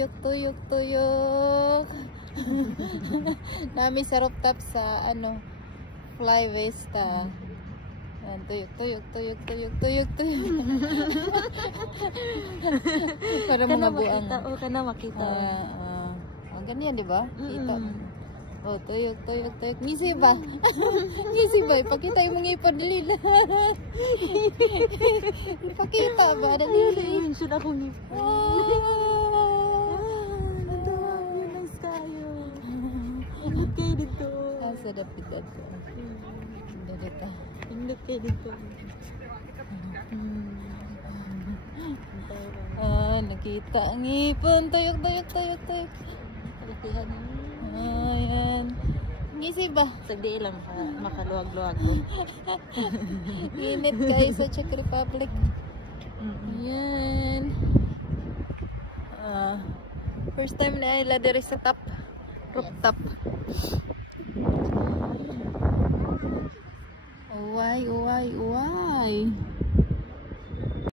Tuyok, tuyok, tuyok. Nami sa rooftop sa ano, Fly Vista. Yan, tuyok, tuyok, tuyok, tuyok, tuyok, tuyok. Para mga buang. O, kana makita. Ganyan, di ba? Kita mo. Oh, tuyok, tuyok, tuyok. Ngisi ba? Ngisi ba? Ipakita yung mga ipon. Dali na. Ipakita ba? Dali na. Mention ako ni. Nice kayo. Indot kayo dito. Sa dapitan ko. Dito. Indot kayo dito. Nakita ang ipon. Tuyok, tuyok, tuyok, tuyok. Kalakihan mo. Ayan. Ngisi ba? Sagdi lang makaluwag-luwag. Init guys sa Czech Republic. Ayan. First time na ila diri sa top. Rooftop. Uway, uway, uway.